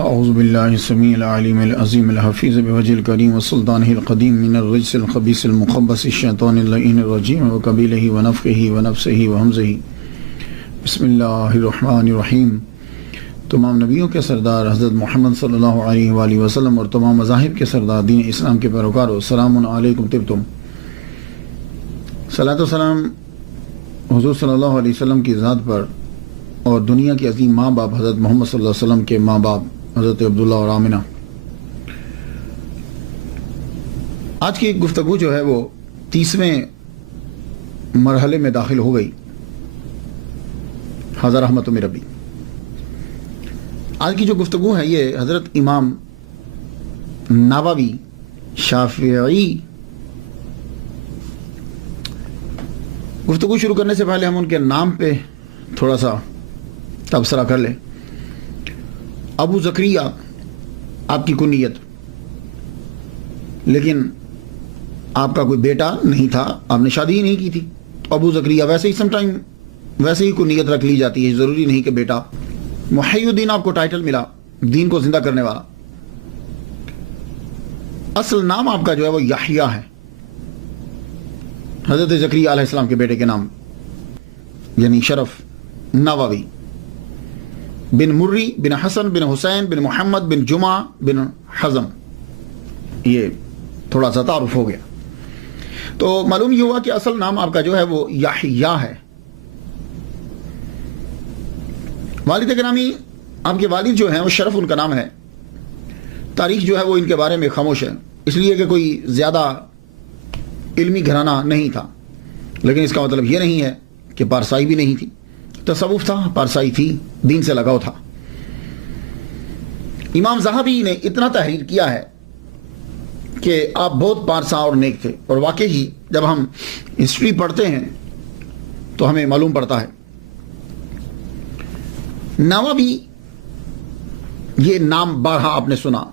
اعوذ باللہ السمیع العلیم العظیم الحفیظ بوجہ الکریم وسلطانہ القدیم من الرجس الخبیث المخبث الشیطان اللعین الرجیم وقبیلہ ونفخہ ونفسہ وہمزہ۔ بسم اللہ الرحمن الرحیم۔ تمام نبیوں کے سردار حضرت محمد صلی اللہ علیہ وآلہ وسلم اور تمام مذاہب کے سردار دین اسلام کے پیروکاروں، السلام علیکم طبتم۔ صلاۃ و سلام حضور صلی اللہ علیہ وسلم کی ذات پر اور دنیا کے عظیم ماں باپ حضرت محمد صلی اللہ علیہ وسلم کے ماں باپ حضرت عبداللہ اور آمنہ۔ آج کی گفتگو جو ہے وہ 30ویں مرحلے میں داخل ہو گئی، حضرت رحمت من ربی۔ آج کی جو گفتگو ہے یہ حضرت امام نووی شافعی، گفتگو شروع کرنے سے پہلے ہم ان کے نام پہ تھوڑا سا تبصرہ کر لیں۔ ابو زکریا آپ کی کنیت، لیکن آپ کا کوئی بیٹا نہیں تھا، آپ نے شادی ہی نہیں کی تھی۔ ابو زکریا ویسے ہی سم ٹائم ویسے ہی کنیت رکھ لی جاتی ہے، ضروری نہیں کہ بیٹا۔ محی الدین آپ کو ٹائٹل ملا، دین کو زندہ کرنے والا۔ اصل نام آپ کا جو ہے وہ یحییٰ ہے، حضرت زکریا علیہ السلام کے بیٹے کے نام، یعنی شرف نووی بن مری بن حسن بن حسین بن محمد بن جمعہ بن حزم۔ یہ تھوڑا سا تعارف ہو گیا، تو معلوم یہ ہوا کہ اصل نام آپ کا جو ہے وہ یحییٰ ہے۔ والد گرامی، آپ کے والد جو ہیں وہ شرف ان کا نام ہے۔ تاریخ جو ہے وہ ان کے بارے میں خاموش ہے، اس لیے کہ کوئی زیادہ علمی گھرانہ نہیں تھا، لیکن اس کا مطلب یہ نہیں ہے کہ پارسائی بھی نہیں تھی۔ تصوف تھا، پارسائی تھی، دین سے لگاؤ تھا۔ امام ذہبی نے اتنا تحریر کیا ہے کہ آپ بہت پارسا اور نیک تھے، اور واقعی جب ہم ہسٹری پڑھتے ہیں تو ہمیں معلوم پڑتا ہے۔ نووی یہ نام بارہا آپ نے سنا،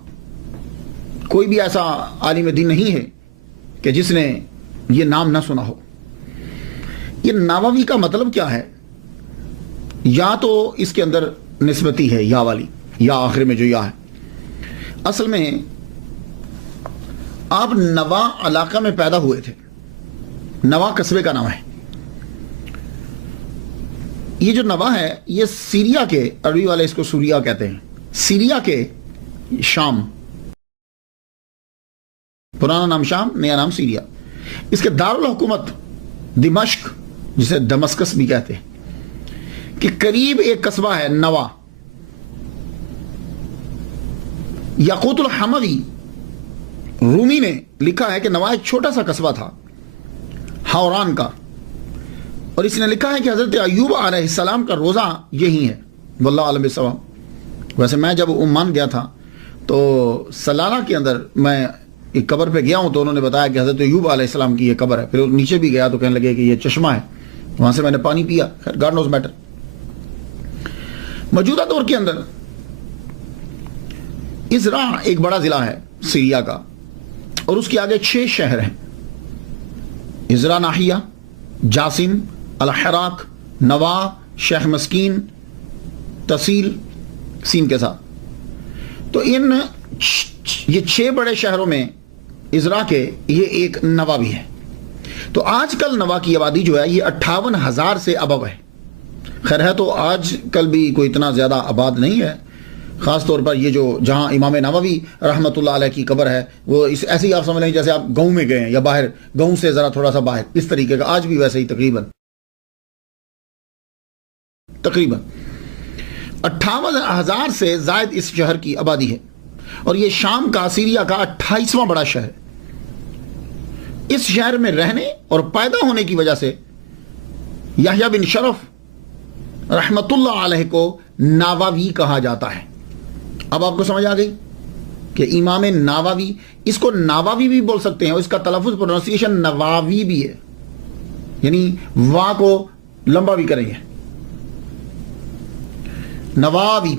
کوئی بھی ایسا عالم دین نہیں ہے کہ جس نے یہ نام نہ سنا ہو۔ یہ نووی کا مطلب کیا ہے؟ یا تو اس کے اندر نسبتی ہے، یا والی، یا آخر میں جو یا ہے۔ اصل میں آپ نوا علاقہ میں پیدا ہوئے تھے، نوا قصبے کا نام ہے۔ یہ جو نوا ہے یہ سیریا کے، عربی والے اس کو سوریا کہتے ہیں، سیریا کے شام، پرانا نام شام، نیا نام سیریا۔ اس کے دارالحکومت دمشق، جسے دمسکس بھی کہتے ہیں، کہ قریب ایک قصبہ ہے نوا۔ یاقوت الحموی رومی نے لکھا ہے کہ نوا ایک چھوٹا سا قصبہ تھا ہوران کا، اور اس نے لکھا ہے کہ حضرت ایوب علیہ السلام کا روزہ یہی ہے، واللہ عالم بالصواب۔ ویسے میں جب عمان گیا تھا تو سلانہ کے اندر میں ایک قبر پہ گیا ہوں، تو انہوں نے بتایا کہ حضرت ایوب علیہ السلام کی یہ قبر ہے۔ پھر نیچے بھی گیا تو کہنے لگے کہ یہ چشمہ ہے، وہاں سے میں نے پانی پیا۔ خیر، گاڈ نوز میٹر۔ موجودہ دور کے اندر ازرا ایک بڑا ضلع ہے سیریا کا، اور اس کے آگے 6 شہر ہیں: ازرا ناحیہ، جاسم، الحراق، نوا، شیخ مسکین، تحصیل سین کے ساتھ۔ تو یہ 6 بڑے شہروں میں ازرا کے یہ ایک نوا بھی ہے۔ تو آج کل نوا کی آبادی جو ہے یہ 58,000 سے ابو ہے۔ خیر ہے تو آج کل بھی کوئی اتنا زیادہ آباد نہیں ہے، خاص طور پر یہ جو جہاں امام نووی رحمۃ اللہ علیہ کی قبر ہے، وہ ایسے ہی آپ سمجھ لیں جیسے آپ گاؤں میں گئے ہیں، یا باہر گاؤں سے ذرا تھوڑا سا باہر، اس طریقے کا آج بھی ویسے ہی تقریباً 58,000 سے زائد اس شہر کی آبادی ہے، اور یہ شام کا، سیریا کا 28واں بڑا شہر۔ اس شہر میں رہنے اور پیدا ہونے کی وجہ سے یحییٰ بن شرف رحمت اللہ علیہ کو نووی کہا جاتا ہے۔ اب آپ کو سمجھ آ گئی کہ امام نووی، اس کو نووی بھی بول سکتے ہیں، اور اس کا تلفظ پروننسیشن نواوی بھی ہے، یعنی وا کو لمبا بھی کریں گے، نواوی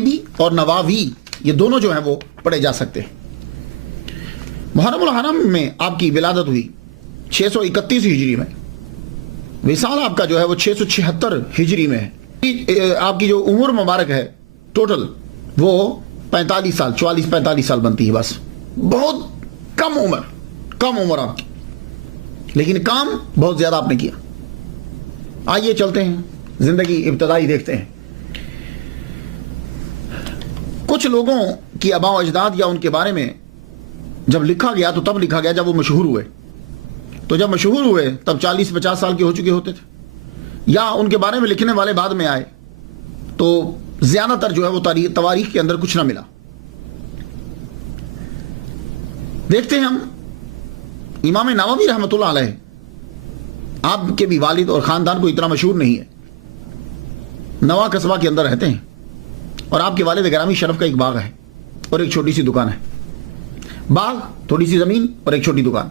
بھی اور نواوی، یہ دونوں جو ہیں وہ پڑھے جا سکتے ہیں۔ محرم الحرم میں آپ کی ولادت ہوئی 631 ہجری میں، وصال آپ کا جو ہے وہ 676 ہجری میں ہے۔ آپ کی جو عمر مبارک ہے ٹوٹل وہ 45 سال 44-45 سال بنتی ہے، بس بہت کم عمر آپ کی، لیکن کام بہت زیادہ آپ نے کیا۔ آئیے چلتے ہیں زندگی ابتدائی دیکھتے ہیں۔ کچھ لوگوں کی آباء و اجداد یا ان کے بارے میں جب لکھا گیا تو تب لکھا گیا جب وہ مشہور ہوئے، تو جب مشہور ہوئے تب 40-50 سال کے ہو چکے ہوتے تھے، یا ان کے بارے میں لکھنے والے بعد میں آئے تو زیادہ تر جو ہے وہ تواریخ کے اندر کچھ نہ ملا۔ دیکھتے ہیں ہم امام نووی رحمۃ اللہ علیہ، آپ کے بھی والد اور خاندان کو اتنا مشہور نہیں ہے، نوا قصبہ کے اندر رہتے ہیں، اور آپ کے والد گرامی شرف کا ایک باغ ہے اور ایک چھوٹی سی دکان ہے۔ باغ، تھوڑی سی زمین اور ایک چھوٹی دکان،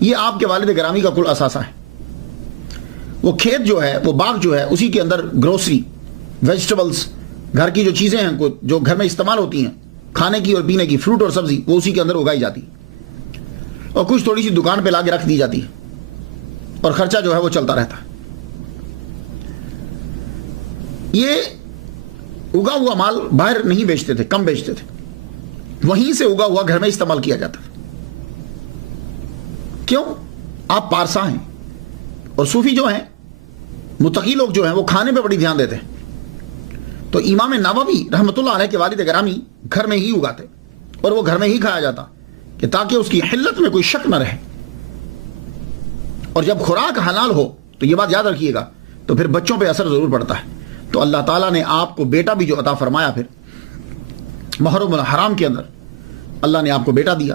یہ آپ کے والد گرامی کا کل اثاثہ ہے۔ وہ کھیت جو ہے، وہ باغ جو ہے، اسی کے اندر گروسری، ویجیٹیبلز، گھر کی جو چیزیں ہیں جو گھر میں استعمال ہوتی ہیں کھانے کی اور پینے کی، فروٹ اور سبزی، وہ اسی کے اندر اگائی جاتی ہے، اور کچھ تھوڑی سی دکان پہ لا کے رکھ دی جاتی ہے، اور خرچہ جو ہے وہ چلتا رہتا ہے۔ یہ اگا ہوا مال باہر نہیں بیچتے تھے، کم بیچتے تھے، وہیں سے اگا ہوا گھر میں استعمال کیا جاتا تھا۔ کیوں؟ آپ پارسا ہیں، اور صوفی جو ہیں، متقی لوگ جو ہیں، وہ کھانے پہ بڑی دھیان دیتے ہیں۔ تو امام نووی رحمۃ اللہ علیہ کے والد گرامی گھر میں ہی اگاتے، اور وہ گھر میں ہی کھایا جاتا، کہ تاکہ اس کی حلت میں کوئی شک نہ رہے، اور جب خوراک حلال ہو تو یہ بات یاد رکھیے گا تو پھر بچوں پہ اثر ضرور پڑتا ہے۔ تو اللہ تعالیٰ نے آپ کو بیٹا بھی جو عطا فرمایا، پھر محرم الحرام کے اندر اللہ نے آپ کو بیٹا دیا،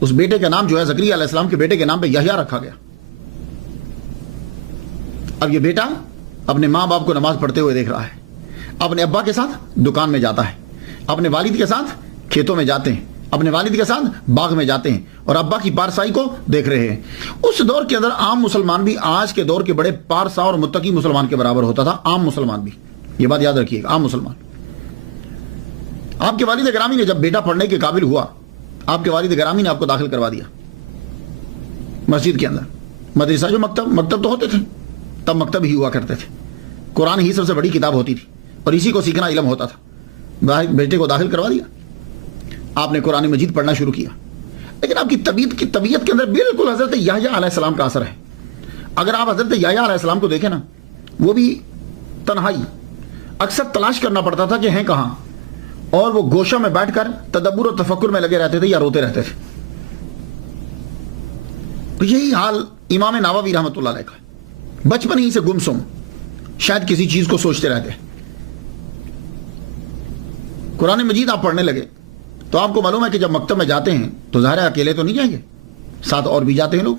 اس بیٹے کا نام جو ہے زکریا علیہ السلام کے بیٹے کے نام پہ یحییٰ رکھا گیا۔ اب یہ بیٹا اپنے ماں باپ کو نماز پڑھتے ہوئے دیکھ رہا ہے، اپنے ابا کے ساتھ دکان میں جاتا ہے، اپنے والد کے ساتھ کھیتوں میں جاتے ہیں، اپنے والد کے ساتھ باغ میں جاتے ہیں، اور ابا کی پارسائی کو دیکھ رہے ہیں۔ اس دور کے اندر عام مسلمان بھی آج کے دور کے بڑے پارسا اور متقی مسلمان کے برابر ہوتا تھا، عام مسلمان بھی، یہ بات یاد رکھیے گا، عام مسلمان۔ آپ کے والد گرامی نے جب بیٹا پڑھنے کے قابل ہوا، آپ کے والد گرامی نے آپ کو داخل کروا دیا مسجد کے اندر۔ مدرسہ جو مکتب تو ہوتے تھے، تب مکتب ہی ہوا کرتے تھے، قرآن ہی سب سے بڑی کتاب ہوتی تھی، اور اسی کو سیکھنا علم ہوتا تھا۔ بیٹے کو داخل کروا دیا، آپ نے قرآن مجید پڑھنا شروع کیا، لیکن آپ کی طبیعت کے اندر بالکل حضرت یحییٰ علیہ السلام کا اثر ہے۔ اگر آپ حضرت یحییٰ علیہ السلام کو دیکھیں نا، وہ بھی تنہائی، اکثر تلاش کرنا پڑتا تھا کہ ہیں کہاں، اور وہ گوشہ میں بیٹھ کر تدبر و تفکر میں لگے رہتے تھے یا روتے رہتے تھے۔ تو یہی حال امام نووی رحمۃ اللہ علیہ کا ہے، بچپن ہی سے گمسم، شاید کسی چیز کو سوچتے رہتے۔ قرآن مجید آپ پڑھنے لگے تو آپ کو معلوم ہے کہ جب مکتب میں جاتے ہیں تو ظاہر ہے اکیلے تو نہیں جائیں گے، ساتھ اور بھی جاتے ہیں لوگ،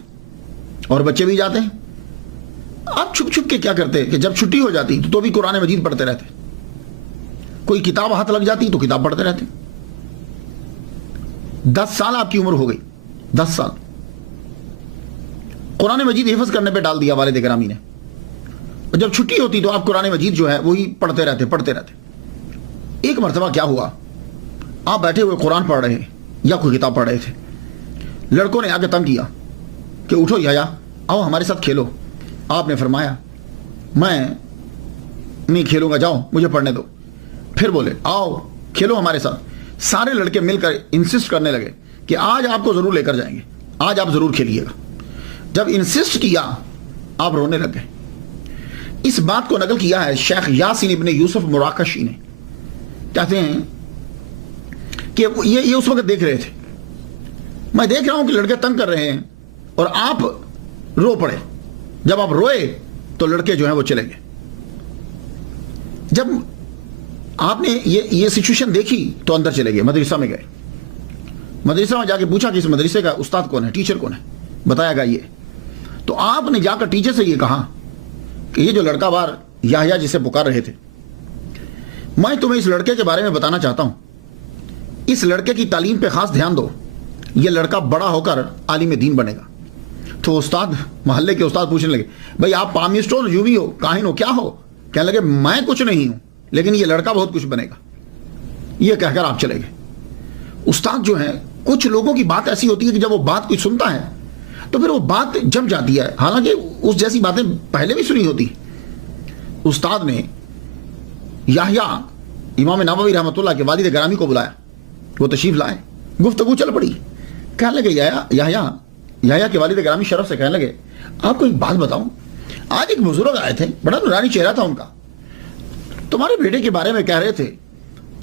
اور بچے بھی جاتے ہیں۔ آپ چھپ چھپ کے کیا کرتے کہ جب چھٹی ہو جاتی تو بھی قرآن مجید پڑھتے رہتے، کوئی کتاب ہاتھ لگ جاتی تو کتاب پڑھتے رہتے۔ 10 سال آپ کی عمر ہو گئی، 10 سال قرآن مجید حفظ کرنے پہ ڈال دیا والد گرامی نے، اور جب چھٹی ہوتی تو آپ قرآن مجید جو ہے وہی پڑھتے رہتے۔ ایک مرتبہ کیا ہوا، آپ بیٹھے ہوئے قرآن پڑھ رہے یا کوئی کتاب پڑھ رہے تھے، لڑکوں نے آگے تنگ کیا کہ اٹھو یحییٰ، آؤ ہمارے ساتھ کھیلو۔ آپ نے فرمایا میں نہیں کھیلوں گا، جاؤ مجھے پڑھنے دو۔ پھر بولے آؤ کھیلو ہمارے ساتھ۔ سارے لڑکے مل کر انسسٹ کرنے لگے کہ آج آپ کو ضرور لے کر جائیں گے، آج آپ ضرور کھیلیے گا۔ جب انسسٹ کیا آپ رونے لگ گئے۔ اس بات کو نقل کیا ہے شیخ یاسین ابن یوسف مراکشی نے، کہتے ہیں کہ یہ اس وقت دیکھ رہے تھے، میں دیکھ رہا ہوں کہ لڑکے تنگ کر رہے ہیں اور آپ رو پڑے۔ جب آپ روئے تو لڑکے جو ہیں وہ چلے گئے۔ جب آپ نے یہ سچویشن دیکھی تو اندر چلے گئے، مدرسہ میں گئے، مدرسہ میں جا کے پوچھا کہ اس مدرسے کا استاد کون ہے، ٹیچر کون ہے، بتایا گا یہ۔ تو آپ نے جا کر ٹیچر سے یہ کہا کہ یہ جو لڑکا بار یحییٰ جسے پکار رہے تھے، میں تمہیں اس لڑکے کے بارے میں بتانا چاہتا ہوں، اس لڑکے کی تعلیم پہ خاص دھیان دو، یہ لڑکا بڑا ہو کر عالم دین بنے گا۔ تو استاد، محلے کے استاد پوچھنے لگے بھائی آپ پامسٹ ہو، یووی ہو، کاہن ہو، کیا ہو؟ کہنے لگے میں کچھ نہیں ہوں، لیکن یہ لڑکا بہت کچھ بنے گا۔ یہ کہہ کر آپ چلے گئے۔ استاد جو ہیں، کچھ لوگوں کی بات ایسی ہوتی ہے کہ جب وہ بات کوئی سنتا ہے تو پھر وہ بات جم جاتی ہے، حالانکہ اس جیسی باتیں پہلے بھی سنی ہوتی۔ استاد نے یحییٰ امام نووی رحمۃ اللہ کے والد گرامی کو بلایا، وہ تشریف لائے، گفتگو چل پڑی. کہنے لگے یحییٰ کے والد گرامی شرف سے کہنے لگے آپ کو ایک بات بتاؤں، آج ایک بزرگ آئے تھے، بڑا نورانی چہرہ تھا ان کا، تمہارے بیٹے کے بارے میں کہہ رہے تھے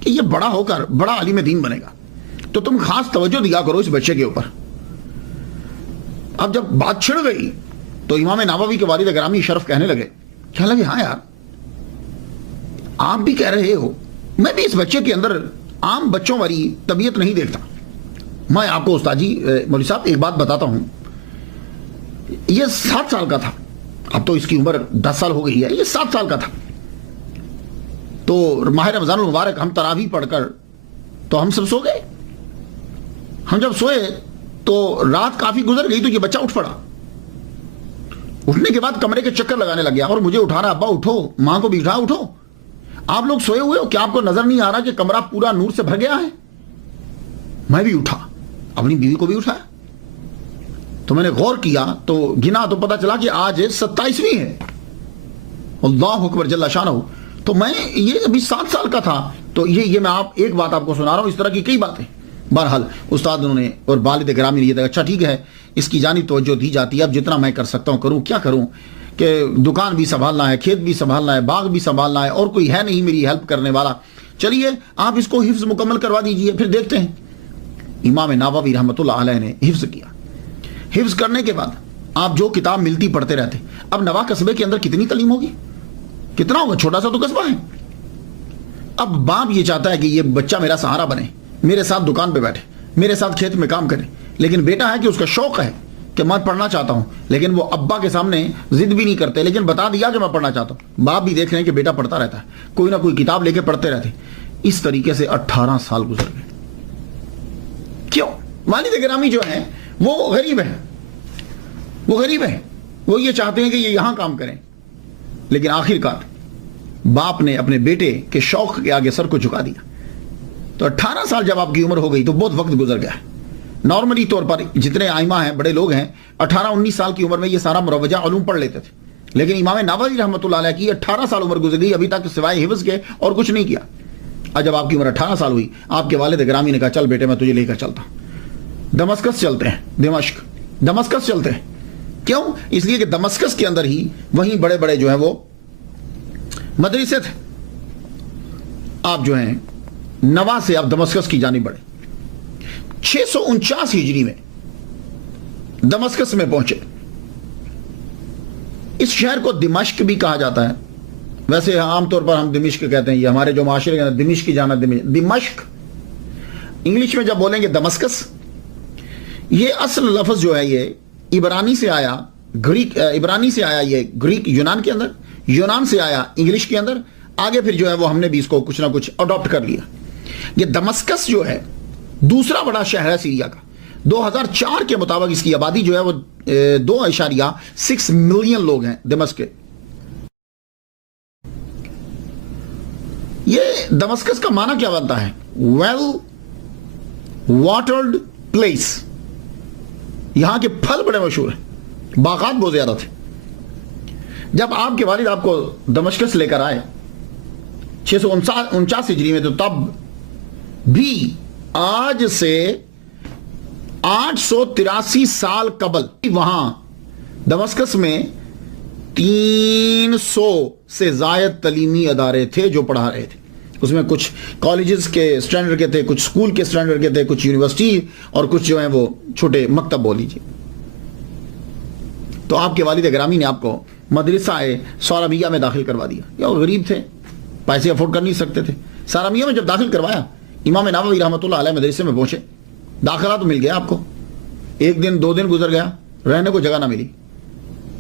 کہ یہ بڑا ہو کر بڑا عالم دین بنے گا، تو تم خاص توجہ دیا کرو اس بچے کے اوپر. اب جب بات چھڑ گئی تو امام نووی کے والد گرامی شرف کہنے لگے ہاں یار آپ بھی کہہ رہے ہو، میں بھی اس بچے کے اندر عام بچوں والی طبیعت نہیں دیکھتا. میں آپ کو استاد جی مولوی صاحب ایک بات بتاتا ہوں، یہ 7 سال کا تھا، اب تو اس کی عمر 10 سال ہو گئی ہے، یہ 7 سال کا تھا. تو ماہ رمضان المبارک ہم تراویح پڑھ کر تو ہم سب سو گئے. ہم جب سوئے تو رات کافی گزر گئی تو یہ بچہ اٹھ پڑا. اٹھنے کے بعد کمرے کے چکر لگانے لگ گیا اور مجھے اٹھا رہا، ابا اٹھو، ماں کو بھی اٹھو، آپ لوگ سوئے ہوئے ہو، کیا آپ کو نظر نہیں آ رہا کہ کمرہ پورا نور سے بھر گیا ہے؟ میں بھی اٹھا، اپنی بیوی کو بھی اٹھایا، تو میں نے غور کیا تو گنا تو پتا چلا کہ آج 27ویں ہے. اللہ اکبر جل شانہ. تو میں یہ ابھی 7 سال کا تھا. تو یہ میں ایک بات آپ کو سنا رہا ہوں، اس طرح کی کئی باتیں. بہرحال استاد انہوں نے اور والد گرامی نے یہ کہا اچھا ٹھیک ہے، اس کی جانب توجہ دی جاتی ہے، اب جتنا میں کر سکتا ہوں کروں. کیا کروں کہ دکان بھی سنبھالنا ہے، کھیت بھی سنبھالنا ہے، باغ بھی سنبھالنا ہے، اور کوئی ہے نہیں میری ہیلپ کرنے والا. چلیے آپ اس کو حفظ مکمل کروا دیجئے، پھر دیکھتے ہیں. امام نووی رحمۃ اللہ علیہ نے حفظ کیا. حفظ کرنے کے بعد آپ جو کتاب ملتی پڑھتے رہتے. اب نواں قصبے کے اندر کتنی تعلیم ہوگی، کتنا ہوگا، چھوٹا سا تو قصبہ ہے. اب باپ یہ چاہتا ہے کہ یہ بچہ میرا سہارا بنے، میرے ساتھ دکان پہ بیٹھے، میرے ساتھ کھیت میں کام کرے. لیکن بیٹا ہے کہ اس کا شوق ہے کہ میں پڑھنا چاہتا ہوں، لیکن وہ ابا کے سامنے ضد بھی نہیں کرتے، لیکن بتا دیا کہ میں پڑھنا چاہتا ہوں. باپ بھی دیکھ رہے ہیں کہ بیٹا پڑھتا رہتا ہے، کوئی نہ کوئی کتاب لے کے پڑھتے رہتے. اس طریقے سے 18 سال گزر گئے. کیوں؟ والد گرامی جو ہیں وہ غریب ہیں، وہ یہ چاہتے ہیں کہ یہ یہاں کام کریں. لیکن آخر کار باپ نے اپنے بیٹے کے شوق کے آگے سر کو جھکا دیا. تو 18 سال جب آپ کی عمر ہو گئی تو بہت وقت گزر گیا ہے. نارملی طور پر جتنے آئمہ ہیں، بڑے لوگ ہیں، 18-19 سال کی عمر میں یہ سارا مروجہ علوم پڑھ لیتے تھے. لیکن امام نووی رحمۃ اللہ علیہ کی 18 سال عمر گزر گئی، ابھی تک سوائے حفظ کے اور کچھ نہیں کیا. اور جب آپ کی عمر 18 سال ہوئی، آپ کے والد گرامی نے کہا چل بیٹے میں تجھے لے کر چلتا ہوں، دمشق چلتے ہیں. دمشق چلتے ہیں. کیوں؟ اس لیے کہ دمشق کے اندر ہی وہیں بڑے بڑے جو ہیں وہ مدرسے تھے. آپ جو ہیں نوا سے آپ دمشق کی جانب بڑھے. 649 ہجری میں دمشق میں پہنچے. اس شہر کو دمشق بھی کہا جاتا ہے. ویسے عام طور پر ہم دمشق کہتے ہیں، یہ ہمارے جو معاشرے کے اندر دمشق کی جانا، دمشق. انگلش میں جب بولیں گے دمسکس. یہ اصل لفظ جو ہے یہ عبرانی سے آیا، یہ گریک یونان کے اندر، یونان سے آیا انگلش کے اندر. آگے پھر جو ہے وہ ہم نے بھی اس کو کچھ نہ کچھ اڈاپٹ کر لیا. یہ دمسکس جو ہے دوسرا بڑا شہر ہے سیریا کا. 2004 کے مطابق اس کی آبادی جو ہے وہ 2.6 ملین لوگ ہیں دمشق کے. یہ دمسکس کا معنی کیا بنتا ہے؟ Well watered place. یہاں کے پھل بڑے مشہور ہیں، باغات بہت زیادہ تھے. جب آپ کے والد آپ کو دمشق سے لے کر آئے 649 ہجری میں، تو تب بھی آج سے 883 سال قبل وہاں دمشق میں 300 سے زائد تعلیمی ادارے تھے جو پڑھا رہے تھے. اس میں کچھ کالجز کے سٹینڈرڈ کے تھے، کچھ سکول کے سٹینڈرڈ کے تھے، کچھ یونیورسٹی، اور کچھ جو ہیں وہ چھوٹے مکتب بول لیجیے. تو آپ کے والد گرامی نے آپ کو مدرسہ سارمیہ میں داخل کروا دیا. یا وہ غریب تھے، پیسے افورڈ کر نہیں سکتے تھے. سارمیہ میں جب داخل کروایا، امام نووی رحمۃ اللہ علیہ مدرسے میں پہنچے. داخلہ تو مل گیا آپ کو، 1 دن 2 دن گزر گیا، رہنے کو جگہ نہ ملی.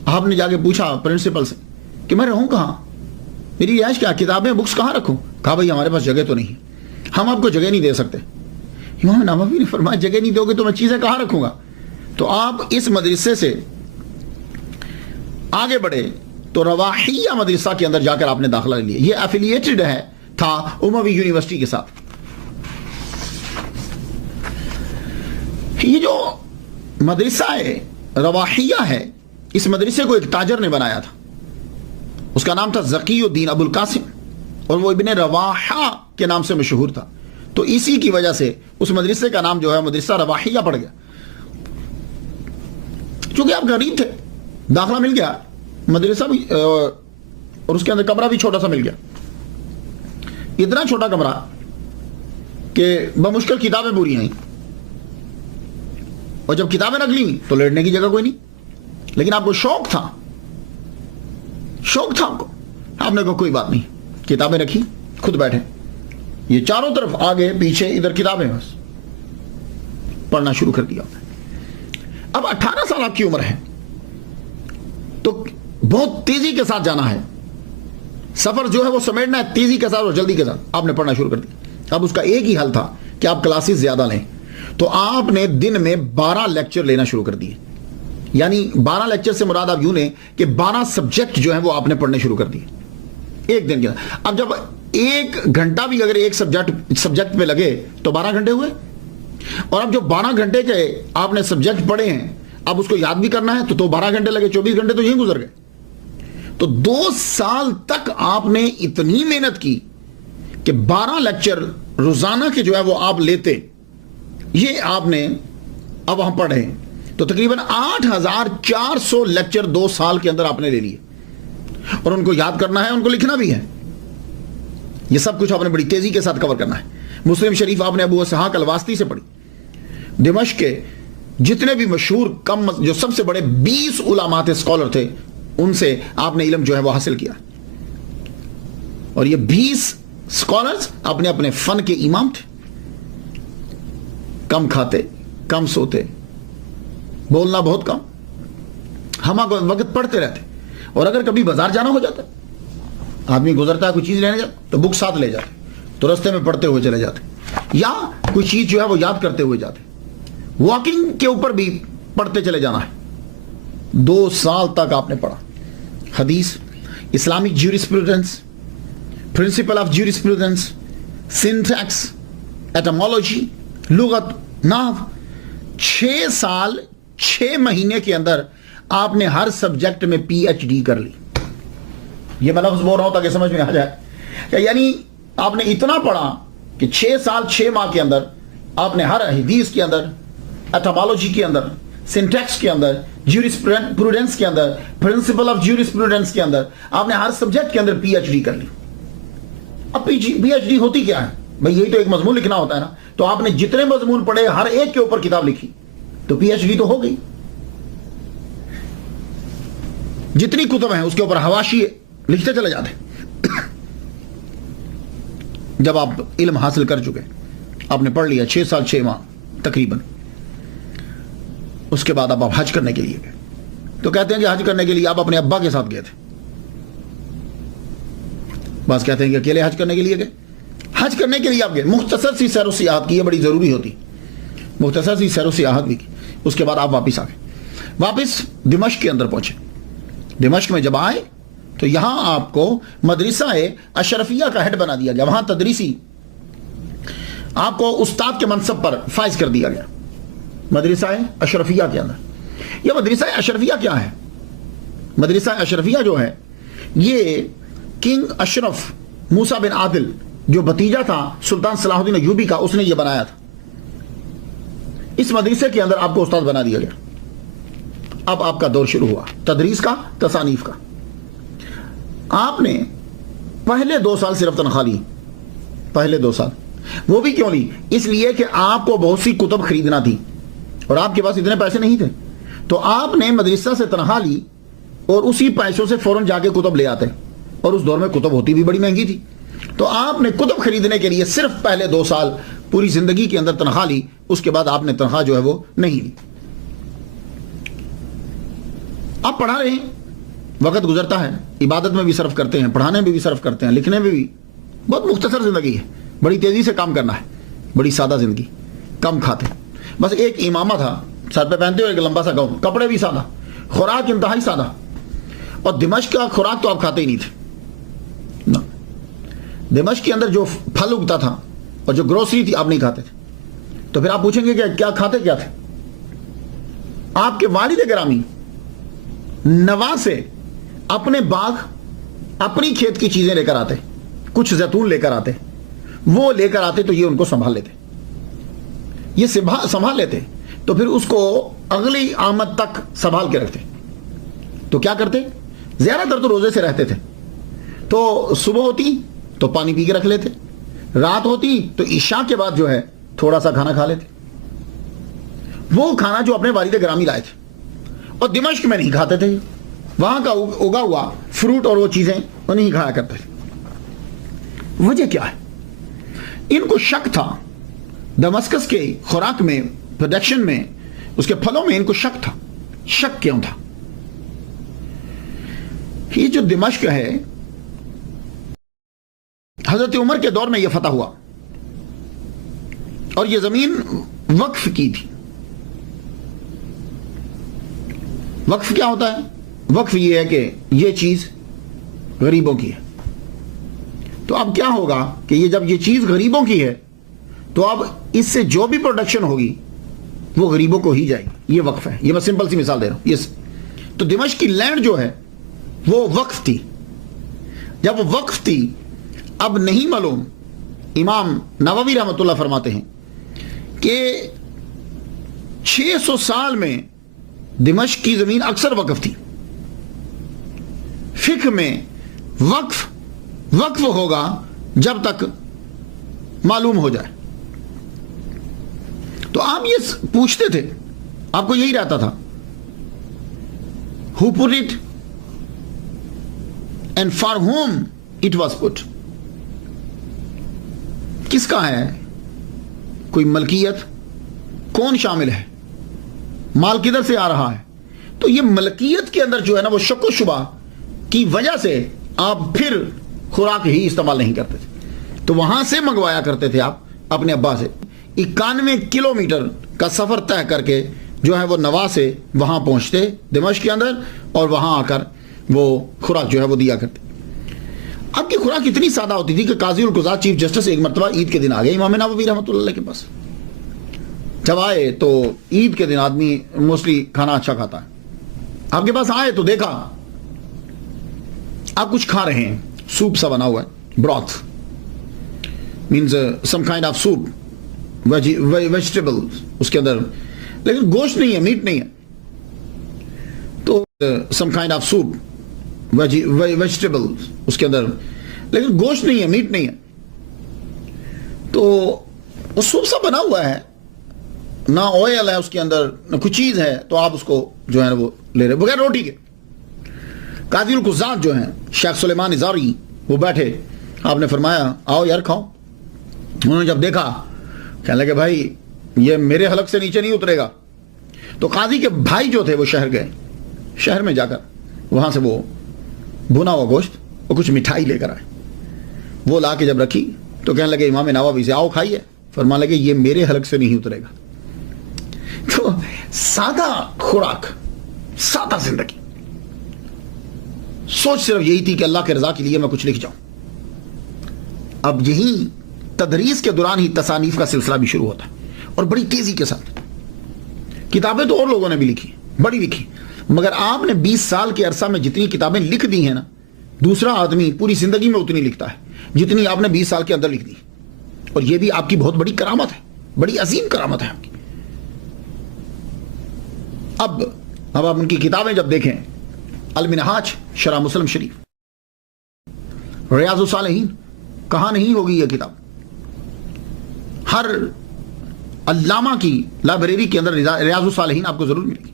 آپ نے جا کے پوچھا پرنسپل سے کہ میں رہوں کہاں، میری رہائش کیا، کتابیں بکس کہاں رکھوں؟ کہا بھائی ہمارے پاس جگہ تو نہیں، ہم آپ کو جگہ نہیں دے سکتے. امام نووی نے فرمایا جگہ نہیں دو گے تو میں چیزیں کہاں رکھوں گا؟ تو آپ اس مدرسے سے آگے بڑھے تو رواحیہ مدرسہ کے اندر جا کر آپ نے داخلہ لے لیا. یہ ایفیلیٹڈ تھا اموی یونیورسٹی کے ساتھ. یہ جو مدرسہ رواحیہ ہے، اس مدرسے کو ایک تاجر نے بنایا تھا. اس کا نام تھا ذکی الدین ابو القاسم، اور وہ ابن رواحہ کے نام سے مشہور تھا، تو اسی کی وجہ سے اس مدرسے کا نام جو ہے مدرسہ رواحیہ پڑ گیا. چونکہ آپ غریب تھے، داخلہ مل گیا، مدرسہ بھی اور اس کے اندر کمرہ بھی چھوٹا سا مل گیا، اتنا چھوٹا کمرہ کہ بمشکل کتابیں پوری ہیں، اور جب کتابیں نکلی ہوئی تو لیٹنے کی جگہ کوئی نہیں. لیکن آپ کو شوق تھا آپ نے کہا کوئی بات نہیں، کتابیں رکھی، خود بیٹھے، یہ چاروں طرف آگے پیچھے ادھر کتابیں، بس پڑھنا شروع کر دیا. اب 18 سال آپ کی عمر ہے تو بہت تیزی کے ساتھ جانا ہے، سفر جو ہے وہ سمیٹنا ہے تیزی کے ساتھ اور جلدی کے ساتھ. آپ نے پڑھنا شروع کر دیا. اب اس کا ایک ہی حل تھا کہ آپ کلاسز زیادہ لیں، تو آپ نے دن میں 12 لیکچر لینا شروع کر دیے. یعنی 12 لیکچر سے مراد آپ یوں لیں کہ 12 سبجیکٹ جو ہیں وہ آپ نے پڑھنے شروع کر دیے ایک دن کے اندر. اب جب 1 گھنٹہ بھی اگر ایک سبجیکٹ پہ لگے تو 12 گھنٹے ہوئے، اور اب جو 12 گھنٹے کے آپ نے سبجیکٹ پڑھے ہیں اب اس کو یاد بھی کرنا ہے تو 12 گھنٹے لگے، 24 گھنٹے تو یہیں گزر گئے. تو 2 سال تک آپ نے اتنی محنت کی کہ 12 لیکچر روزانہ کے جو ہے وہ آپ لیتے، یہ آپ نے اب ہم پڑھ رہے ہیں تو تقریباً 8400 لیکچر 2 سال کے اندر آپ نے لے لیے، اور ان کو یاد کرنا ہے، ان کو لکھنا بھی ہے. یہ سب کچھ آپ نے بڑی تیزی کے ساتھ کور کرنا ہے. مسلم شریف آپ نے ابو اسحاق الواسطی سے پڑھی. دمشق کے جتنے بھی مشہور جو سب سے بڑے 20 علماء تھے، اسکالر تھے، ان سے آپ نے علم جو ہے وہ حاصل کیا. اور یہ 20 اسکالرز اپنے اپنے فن کے امام تھے، کم کھاتے، کم سوتے، بولنا بہت کم، ہم وقت پڑھتے رہتے. اور اگر کبھی بازار جانا ہو جاتا، آدمی گزرتا ہے کوئی چیز لینے جاتا تو بک ساتھ لے جاتے، تو رستے میں پڑھتے ہوئے چلے جاتے، یا کوئی چیز جو ہے وہ یاد کرتے ہوئے جاتے. واکنگ کے اوپر بھی پڑھتے چلے جانا ہے. 2 سال تک آپ نے پڑھا. حدیث، Islamic jurisprudence, principle of jurisprudence, syntax, ایٹمالوجی، لغت، نحو. 6 سال 6 مہینے کے اندر آپ نے ہر سبجیکٹ میں پی ایچ ڈی کر لی. یہ میں لفظ بول رہا ہوں تاکہ سمجھ میں آ جائے کہ یعنی آپ نے اتنا پڑھا کہ 6 سال 6 ماہ کے اندر آپ نے ہر حدیث کے اندر، ایٹمالوجی کے اندر، سینٹیکس کے اندر، جیورسپروڈنس کے اندر، پرنسپل آف جیورسپروڈنس کے اندر آپ نے ہر سبجیکٹ کے اندر پی ایچ ڈی کر لی. اب پی ایچ ڈی ہوتی کیا ہے بھئی؟ یہی تو ایک مضمون لکھنا ہوتا ہے نا. تو آپ نے جتنے مضمون پڑھے ہر ایک کے اوپر کتاب لکھی تو پی ایچ ڈی تو ہو گئی. جتنی کتب ہیں اس کے اوپر حواشی لکھتے چلے جاتے. جب آپ علم حاصل کر چکے، آپ نے پڑھ لیا 6 سال 6 ماہ تقریباً، اس کے بعد آپ حج کرنے کے لیے گئے. تو کہتے ہیں کہ حج کرنے کے لیے آپ اپنے ابا کے ساتھ گئے تھے، بعض کہتے ہیں کہ اکیلے حج کرنے کے لیے گئے. حج کرنے کے لیے آپ گئے، مختصر سی سیر و سیاحت کی، یہ بڑی ضروری ہوتی، مختصر سی سیر و سیاحت بھی کی. اس کے بعد آپ واپس آ گئے، واپس دمشق کے اندر پہنچے. دمشق میں جب آئے تو یہاں آپ کو مدرسہ اشرفیہ کا ہیڈ بنا دیا گیا، وہاں تدریسی آپ کو استاد کے منصب پر فائز کر دیا گیا مدرسہ اشرفیہ کے اندر. یہ مدرسہ اشرفیہ کیا ہے؟ مدرسہ اشرفیہ جو ہے یہ کنگ اشرف موسیٰ بن عادل جو بھتیجا تھا سلطان صلاح الدین ایوبی کا، اس نے یہ بنایا تھا. اس مدرسے کے اندر آپ کو استاد بنا دیا گیا. اب آپ کا دور شروع ہوا تدریس کا، تصانیف کا. آپ نے پہلے 2 سال صرف تنخواہ لی، پہلے 2 سال. وہ بھی کیوں لی؟ اس لیے کہ آپ کو بہت سی کتب خریدنا تھی اور آپ کے پاس اتنے پیسے نہیں تھے. تو آپ نے مدرسہ سے تنخواہ لی اور اسی پیسوں سے فوراً جا کے کتب لے آتے، اور اس دور میں کتب ہوتی بھی بڑی مہنگی تھی. تو آپ نے کتب خریدنے کے لیے صرف پہلے 2 سال پوری زندگی کے اندر تنخواہ لی، اس کے بعد آپ نے تنخواہ جو ہے وہ نہیں لی. آپ پڑھا رہے ہیں، وقت گزرتا ہے، عبادت میں بھی صرف کرتے ہیں، پڑھانے میں بھی صرف کرتے ہیں، لکھنے میں بھی. بہت مختصر زندگی ہے، بڑی تیزی سے کام کرنا ہے، بڑی سادہ زندگی، کم کھاتے. بس ایک امامہ تھا، سر پہ پہنتے ہوئے ایک لمبا سا گاؤن، کپڑے بھی سادہ، خوراک انتہائی سادہ. اور دمشق کا خوراک تو آپ کھاتے ہی نہیں تھے. دمشق کے اندر جو پھل اگتا تھا اور جو گروسری تھی آپ نہیں کھاتے تھے. تو پھر آپ پوچھیں گے کہ کیا کھاتے کیا تھے؟ آپ کے والد گرامی نوا سے اپنے باغ، اپنی کھیت کی چیزیں لے کر آتے، کچھ زیتون لے کر آتے، وہ لے کر آتے تو یہ ان کو سنبھال لیتے، یہ سنبھال لیتے، تو پھر اس کو اگلی آمد تک سنبھال کے رکھتے۔ تو کیا کرتے؟ زیادہ تر تو روزے سے رہتے تھے، تو صبح ہوتی تو پانی پی کے رکھ لیتے، رات ہوتی تو عشاء کے بعد جو ہے تھوڑا سا کھانا کھا لیتے، وہ کھانا جو اپنے والد گرامی لائے تھے، اور دمشق میں نہیں کھاتے تھے، وہاں کا اگا ہوا فروٹ اور وہ چیزیں وہ نہیں کھایا کرتے تھے۔ وجہ کیا ہے؟ ان کو شک تھا دمسکس کے خوراک میں، پروڈکشن میں، اس کے پھلوں میں ان کو شک تھا۔ شک کیوں تھا؟ یہ جو دمشق ہے حضرت عمر کے دور میں یہ فتح ہوا، اور یہ زمین وقف کی تھی۔ وقف کیا ہوتا ہے؟ وقف یہ ہے کہ یہ چیز غریبوں کی ہے، تو اب کیا ہوگا کہ یہ جب یہ چیز غریبوں کی ہے تو اب اس سے جو بھی پروڈکشن ہوگی وہ غریبوں کو ہی جائے گی۔ یہ وقف ہے، یہ میں سمپل سی مثال دے رہا ہوں۔ تو دمشق کی لینڈ جو ہے وہ وقف تھی۔ جب وہ وقف تھی، اب نہیں معلوم، امام نووی رحمۃ اللہ فرماتے ہیں کہ 600 سال میں دمشق کی زمین اکثر وقف تھی۔ فقہ میں وقف ہوگا جب تک معلوم ہو جائے۔ تو آپ یہ پوچھتے تھے، آپ کو یہی رہتا تھا who put it and for whom it was put، کس کا ہے؟ کوئی ملکیت کون شامل ہے؟ مال کدھر سے آ رہا ہے؟ تو یہ ملکیت کے اندر جو ہے نا وہ شک و شبہ کی وجہ سے آپ پھر خوراک ہی استعمال نہیں کرتے تھے، تو وہاں سے منگوایا کرتے تھے آپ اپنے ابا سے۔ 91 کلومیٹر کا سفر طے کر کے جو ہے وہ نوا سے وہاں پہنچتے دمشق کے اندر، اور وہاں آ کر وہ خوراک جو ہے وہ دیا کرتے۔ اب کی خوراک اتنی سادہ ہوتی تھی کہ قاضی القضات چیف جسٹس ایک مرتبہ عید کے دن آ گئے امام نووی رحمۃ اللہ کے پاس۔ جب آئے تو عید کے دن آدمی موسٹلی کھانا اچھا کھاتا ہے، آپ کے پاس آئے تو دیکھا آپ کچھ کھا رہے ہیں، سوپ سا بنا ہوا ہے، broth means some kind of soup, vegetable اس کے اندر، لیکن گوشت نہیں ہے، میٹ نہیں ہے، تو some kind of soup, vegetable اس کے اندر، لیکن گوشت نہیں ہے، میٹ نہیں ہے، تو وہ سوپ سا بنا ہوا ہے، نہ آئل ہے اس کے اندر، نہ کچھ چیز ہے، تو آپ اس کو جو ہے وہ لے رہے بغیر روٹی کے۔ قاضی القضات جو ہیں شیخ سلیمان ازاری وہ بیٹھے، آپ نے فرمایا آؤ یار کھاؤ۔ انہوں نے جب دیکھا کہنے لگے بھائی یہ میرے حلق سے نیچے نہیں اترے گا۔ تو قاضی کے بھائی جو تھے وہ شہر گئے، شہر میں جا کر وہاں سے وہ بھنا ہوا گوشت اور کچھ مٹھائی لے کر آئے، وہ لا کے جب رکھی تو کہنے لگے امام نووی سے آؤ کھائیے، فرمانے لگے یہ میرے حلق سے نہیں اترے گا۔ تو سادہ خوراک، سادہ زندگی، سوچ صرف یہی تھی کہ اللہ کے رضا کے لیے میں کچھ لکھ جاؤں۔ اب یہی تدریس کے دوران ہی تصانیف کا سلسلہ بھی شروع ہوتا ہے، اور بڑی تیزی کے ساتھ۔ کتابیں تو اور لوگوں نے بھی لکھی، بڑی لکھی، مگر آپ نے 20 سال کے عرصہ میں جتنی کتابیں لکھ دی ہیں نا، دوسرا آدمی پوری زندگی میں اتنی لکھتا ہے جتنی آپ نے 20 سال کے اندر لکھ دی، اور یہ بھی آپ کی بہت بڑی کرامت ہے، بڑی عظیم کرامت ہے آپ کی۔ اب آپ ان کی کتابیں جب دیکھیں، المنہاج شرح مسلم شریف، ریاض الصالحین، کہاں نہیں ہوگی یہ کتاب؟ ہر علامہ کی لائبریری کے اندر ریاض الصالحین آپ کو ضرور ملے گی۔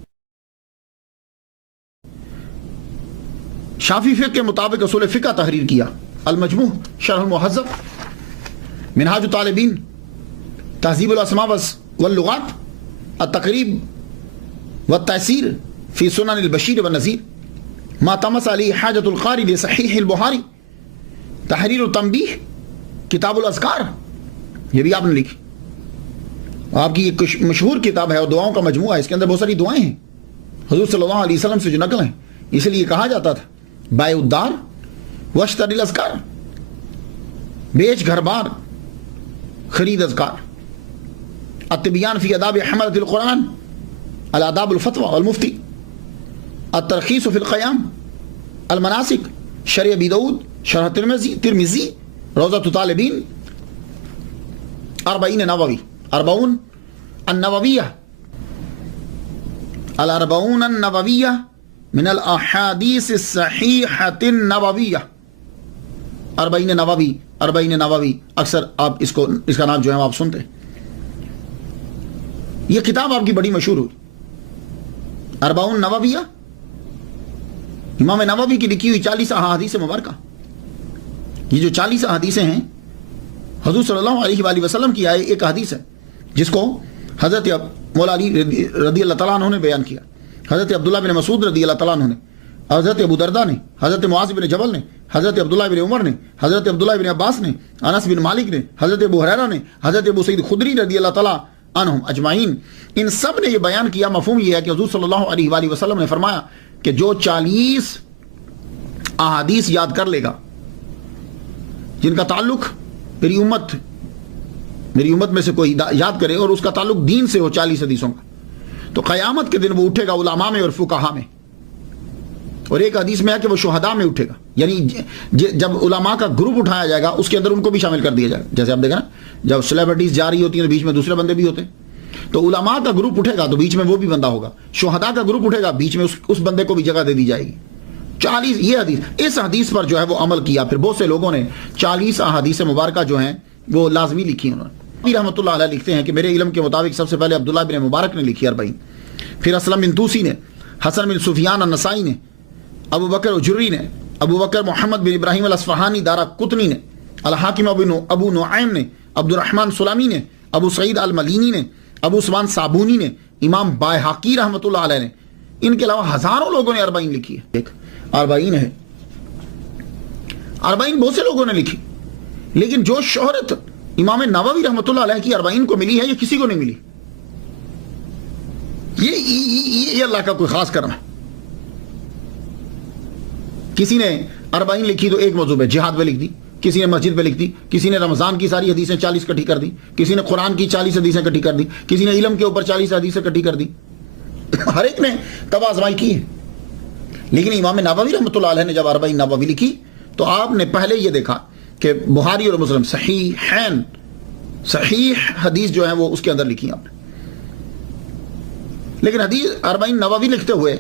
شافعی فقہ کے مطابق اصول فقہ تحریر کیا، المجموع شرح المہذب، منہاج الطالبین، تہذیب الاسماء واللغات، التقریب والتأثیر فی سنن البشیر والنذیر، ما تمس علی حاجت القاری لصحیح البخاری، تحریر التنبیہ، کتاب الاذکار، یہ بھی آپ نے لکھی۔ آپ کی ایک مشہور کتاب ہے اور دعاؤں کا مجموعہ ہے، اس کے اندر بہت ساری دعائیں ہیں حضور صلی اللہ علیہ وسلم سے جو نقل ہیں، اس لیے کہا جاتا تھا بائع الدار واشتری الاذکار، بیچ گھر بار خرید اذکار، التبیان فی آداب حملۃ القرآن، الآداب الفتوى والمفتی، الترخیص فی القیام، المناسک، شرح ابی داؤد، شرح ترمذی، روضۃ طالبین اربعین نووی، اربعون النوویہ، الاربعون النوویہ من الاحادیث الصحیحۃ النوویہ، اربعین نووی، اربعین نووی، اکثر آپ اس کا نام جو ہے آپ سنتے ہیں. یہ کتاب آپ کی بڑی مشہور ہوئی، اربعون نوویہ، امام نووی کی لکھی ہوئی 40 احادیث مبارکہ. یہ جو 40 احادیثیں ہیں حضور صلی اللہ علیہ وآلہ وسلم کی آئے ایک حدیث ہے جس کو حضرت مولا علی رضی اللہ تعالیٰ عنہ نے بیان کیا، حضرت عبداللہ بن مسعود رضی اللہ تعالیٰ عنہ نے، حضرت ابو درداء نے، حضرت معاذ بن جبل نے، حضرت عبداللہ بن عمر نے، حضرت عبداللہ بن عباس نے، انس بن مالک نے، حضرت ابو ہریرہ نے، حضرت ابو سعید خدری رضی اللہ تعالیٰ عنہم اجمعین. ان سب نے یہ بیان کیا. مفہوم یہ ہے کہ حضور صلی اللہ علیہ وآلہ وسلم نے فرمایا کہ جو 40 احادیث یاد کر لے گا جن کا تعلق میری امت میں سے کوئی یاد کرے اور اس کا تعلق دین سے ہو 40 حدیثوں کا، تو قیامت کے دن وہ اٹھے گا علماء میں اور فقہاء میں. اور ایک حدیث میں ہے کہ وہ شہداء میں اٹھے گا، یعنی جب علماء کا گروپ اٹھایا جائے گا اس کے اندر ان کو بھی شامل کر دیا جائے گا. جیسے آپ دیکھیں نا جب سیلیبریٹیز جا رہی ہوتی ہیں تو بیچ میں دوسرے بندے بھی ہوتے ہیں، تو علماء کا گروپ اٹھے گا تو بیچ میں وہ بھی بندہ ہوگا. شہداء کا گروپ اٹھے گا، بیچ میں اس بندے کو بھی جگہ دے دی جائے گی. 40 یہ حدیث، اس حدیث پر جو ہے وہ عمل کیا. پھر بہت سے لوگوں نے 40 احادیث مبارکہ جو ہیں وہ لازمی لکھی. انہوں نے رحمۃ اللہ علیہ لکھتے ہیں کہ میرے علم کے مطابق سب سے پہلے عبداللہ بن مبارک نے لکھی 40، پھر اسلم بن توسی نے، حسن بن سفیان النسائی نے، ابو بکر اجری نے، ابو بکر محمد بن ابراہیم الاصفہانی دارا قطنی نے، الحاکم ابو نعیم نے، عبد الرحمن سلامی نے، ابو سعید الملینی نے، ابو عثمان صابونی نے، امام بائحقی رحمۃ اللہ علیہ نے. ان کے علاوہ ہزاروں لوگوں نے 40 لکھی ہے. ایک 40 ہے، 40 بہت سے لوگوں نے لکھی، لیکن جو شہرت امام نووی رحمۃ اللہ علیہ کی 40 کو ملی ہے یہ کسی کو نہیں ملی. یہ اللہ کا کوئی خاص کرم ہے. کسی نے 40 لکھی تو ایک موضوع پہ جہاد پہ لکھ دی، کسی نے مسجد پہ لکھ دی، کسی نے رمضان کی ساری حدیثیں 40 اکٹھی کر دی، کسی نے قرآن کی 40 حدیثیں اکٹھی کر دی، کسی نے علم کے اوپر 40 حدیثیں اکٹھی کر دی. ہر ایک نے تب آزمائی کی ہے. لیکن امام نووی رحمۃ اللہ علیہ نے جب 40 نووی لکھی تو آپ نے پہلے یہ دیکھا کہ بخاری اور مسلم صحیح حدیث جو ہے وہ اس کے اندر لکھی آپ نے. لیکن حدیث 40 نووی لکھتے ہوئے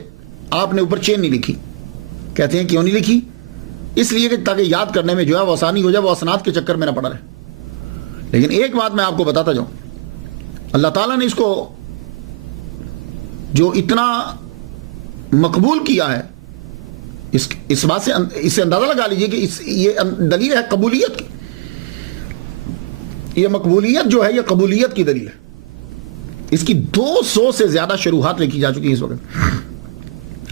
آپ نے اوپر چین نہیں لکھی. کہتے ہیں کیوں نہیں لکھی؟ اس لیے کہ تاکہ یاد کرنے میں جو ہے وہ آسانی ہو جائے، وہ اسناد کے چکر میں نہ پڑا رہے. لیکن ایک بات میں آپ کو بتاتا جاؤں، اللہ تعالیٰ نے اس کو جو اتنا مقبول کیا ہے، اس بات سے اس سے اندازہ لگا لیجئے کہ یہ دلیل ہے قبولیت کی. یہ مقبولیت جو ہے یہ قبولیت کی دلیل ہے. اس کی 200 سے زیادہ شروحات لکھی جا چکی ہیں اس وقت.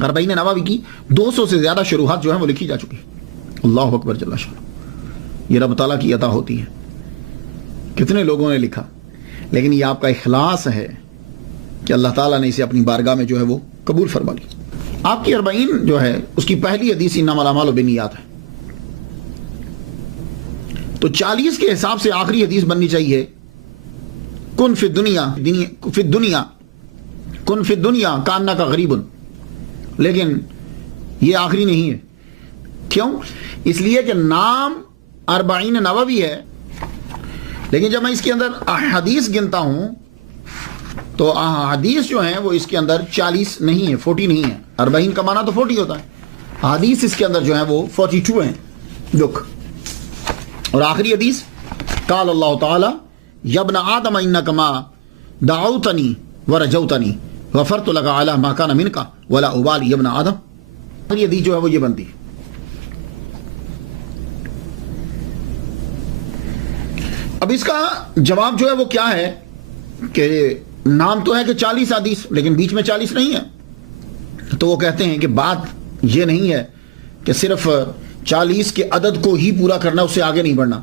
40 نووی کی 200 سے زیادہ شروحات جو ہیں وہ لکھی جا چکی ہیں. اللہ اکبر جل شانہ. یہ رب تعالیٰ کی عطا ہوتی ہے. کتنے لوگوں نے لکھا، لیکن یہ آپ کا اخلاص ہے کہ اللہ تعالیٰ نے اسے اپنی بارگاہ میں جو ہے وہ قبول فرما لی. آپ کی 40 جو ہے اس کی پہلی حدیث انما الاعمال بالنیات ہے. تو 40 کے حساب سے آخری حدیث بننی چاہیے کن فی الدنیا کانک غریب. لیکن یہ آخری نہیں ہے. کیوں؟ اس لیے کہ نام 40 نووی ہے، لیکن جب میں اس کے اندر حدیث گنتا ہوں تو حدیث جو ہیں وہ اس کے اندر 40 نہیں ہے، 40 نہیں ہے. 40 کا معنی تو 40 ہوتا ہے. حدیث اس کے اندر جو ہے وہ 42 ہیں. دکھ. اور آخری حدیث قال اللہ تعالی یا ابن آدم انک ما دعوتنی ورجوتنی غفرت لک علی ما کان منک ولا ابالی یا ابن آدم. آخری حدیث جو ہے وہ یہ بنتی ہے. اب اس کا جواب جو ہے وہ کیا ہے کہ نام تو ہے کہ 40 حدیث، لیکن بیچ میں 40 نہیں ہے. تو وہ کہتے ہیں کہ بات یہ نہیں ہے کہ صرف 40 کے عدد کو ہی پورا کرنا، اس سے آگے نہیں بڑھنا.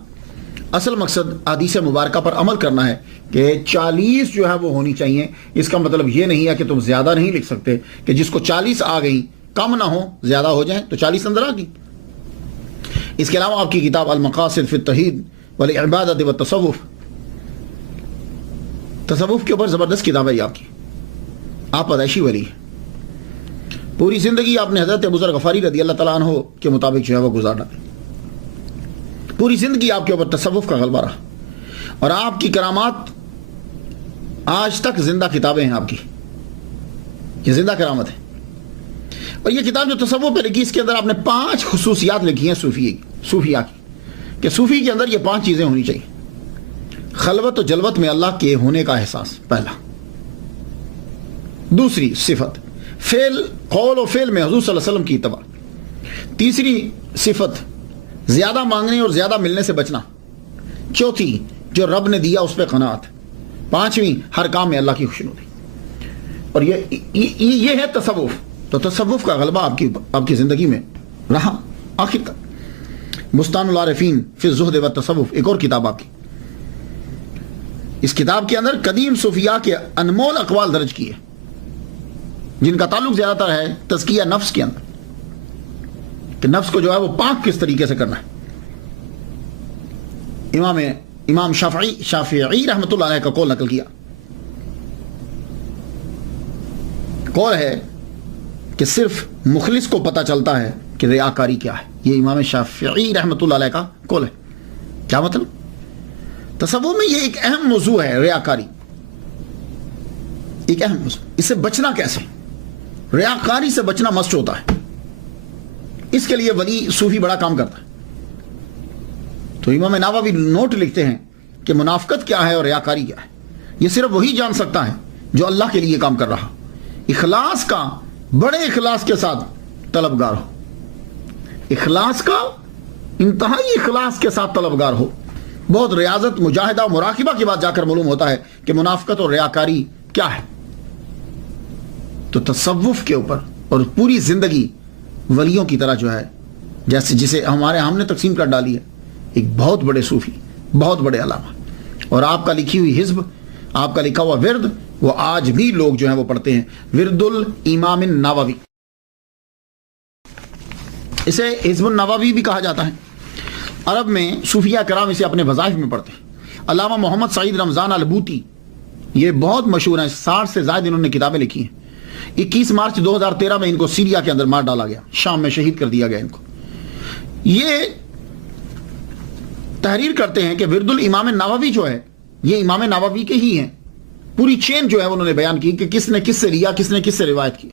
اصل مقصد حدیث مبارکہ پر عمل کرنا ہے کہ 40 جو ہے وہ ہونی چاہیے. اس کا مطلب یہ نہیں ہے کہ تم زیادہ نہیں لکھ سکتے، کہ جس کو 40 آ گئی کم نہ ہو زیادہ ہو جائیں تو 40 اندر آ گئی. اس کے علاوہ آپ کی کتاب المقاصد فی التوحید والعبادۃ والتصوف، تصوف کے اوپر زبردست کتاب ہے آپ کی. آپ پیدائشی ولی ہیں. پوری زندگی آپ نے حضرت ابو ذر غفاری رضی اللہ تعالیٰ عنہ کے مطابق جو ہے وہ گزارنا. پوری زندگی آپ کے اوپر تصوف کا غلبہ رہا، اور آپ کی کرامات آج تک زندہ کتابیں ہیں آپ کی، یہ زندہ کرامت ہے۔ اور یہ کتاب جو تصوف پہ لکھی، اس کے اندر آپ نے 5 خصوصیات لکھی ہیں صوفیہ کی، کہ صوفی کے اندر یہ 5 چیزیں ہونی چاہیے۔ خلوت و جلوت میں اللہ کے ہونے کا احساس، پہلا۔ دوسری صفت، قول و فعل میں حضور صلی اللہ علیہ وسلم کی اتباع۔ تیسری صفت، زیادہ مانگنے اور زیادہ ملنے سے بچنا۔ چوتھی، جو رب نے دیا اس پہ قناعت۔ پانچویں، ہر کام میں اللہ کی خوشنودی۔ اور یہ ہے تصوف۔ تو تصوف کا غلبہ آپ کی زندگی میں رہا آخر تک۔ بستان العارفین فی الزہد و تصوف، ایک اور کتاب آپ کی، اس کتاب کے اندر قدیم صوفیاء کے انمول اقوال درج کیے، جن کا تعلق زیادہ تر ہے تزکیہ نفس کے اندر، کہ نفس کو جو ہے وہ پاک کس طریقے سے کرنا ہے۔ امام شافعی رحمۃ اللہ علیہ کا قول نقل کیا، قول ہے کہ صرف مخلص کو پتہ چلتا ہے کہ ریاکاری کیا ہے۔ یہ امام شافعی رحمۃ اللہ علیہ کا قول ہے۔ کیا مطلب؟ تصوف میں یہ ایک اہم موضوع ہے، ریاکاری ایک اہم موضوع۔ اس سے بچنا کیسے؟ ریاکاری سے بچنا مسٹ ہوتا ہے، اس کے لیے ولی صوفی بڑا کام کرتا ہے۔ تو امام نووی نوٹ لکھتے ہیں کہ منافقت کیا ہے اور ریاکاری کیا ہے، یہ صرف وہی جان سکتا ہے جو اللہ کے لیے کام کر رہا، اخلاص کا، بڑے اخلاص کے ساتھ طلبگار ہو، اخلاص کا، انتہائی اخلاص کے ساتھ طلبگار ہو۔ بہت ریاضت، مجاہدہ، مراقبہ کے بعد جا کر معلوم ہوتا ہے کہ منافقت اور ریاکاری کیا ہے۔ تو تصوف کے اوپر اور پوری زندگی ولیوں کی طرح جو ہے، جیسے جسے ہم نے تقسیم کر ڈالی ہے، ایک بہت بڑے صوفی، بہت بڑے علامہ، اور آپ کا لکھی ہوئی حزب، آپ کا لکھا ہوا ورد، وہ آج بھی لوگ جو ہیں وہ پڑھتے ہیں، ورد الامام النووی، اسے حزب النووی بھی کہا جاتا ہے۔ عرب میں صوفیہ کرام اسے اپنے وظائف میں پڑھتے ہیں۔ علامہ محمد سعید رمضان البوتی، یہ بہت مشہور ہیں، 60 سے زائد انہوں نے کتابیں لکھی ہیں۔ 21 مارچ 2013 میں ان کو سیریا کے اندر مار ڈالا گیا، شام میں شہید کر دیا گیا ان کو۔ یہ تحریر کرتے ہیں کہ ورد الامام النووی جو ہے، یہ امام نووی کے ہی ہیں، پوری چین جو ہے انہوں نے بیان کی کہ کس نے کس سے لیا، کس نے کس سے روایت کی،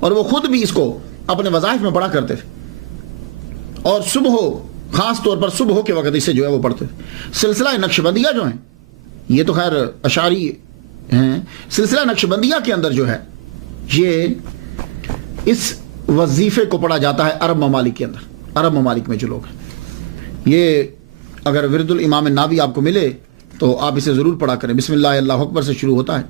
اور وہ خود بھی اس کو اپنے وظائف میں پڑھا کرتے تھے، اور صبح، خاص طور پر صبح کے وقت اسے جو ہے وہ پڑھتے تھے۔ سلسلہ نقشبندیہ جو ہیں، یہ تو خیر اشعری ہیں، سلسلہ نقشبندیہ کے اندر جو ہے یہ اس وظیفے کو پڑھا جاتا ہے عرب ممالک کے اندر۔ عرب ممالک میں جو لوگ ہیں، یہ اگر ورد الامام النووی آپ کو ملے تو آپ اسے ضرور پڑھا کریں۔ بسم اللہ اللہ اکبر سے شروع ہوتا ہے۔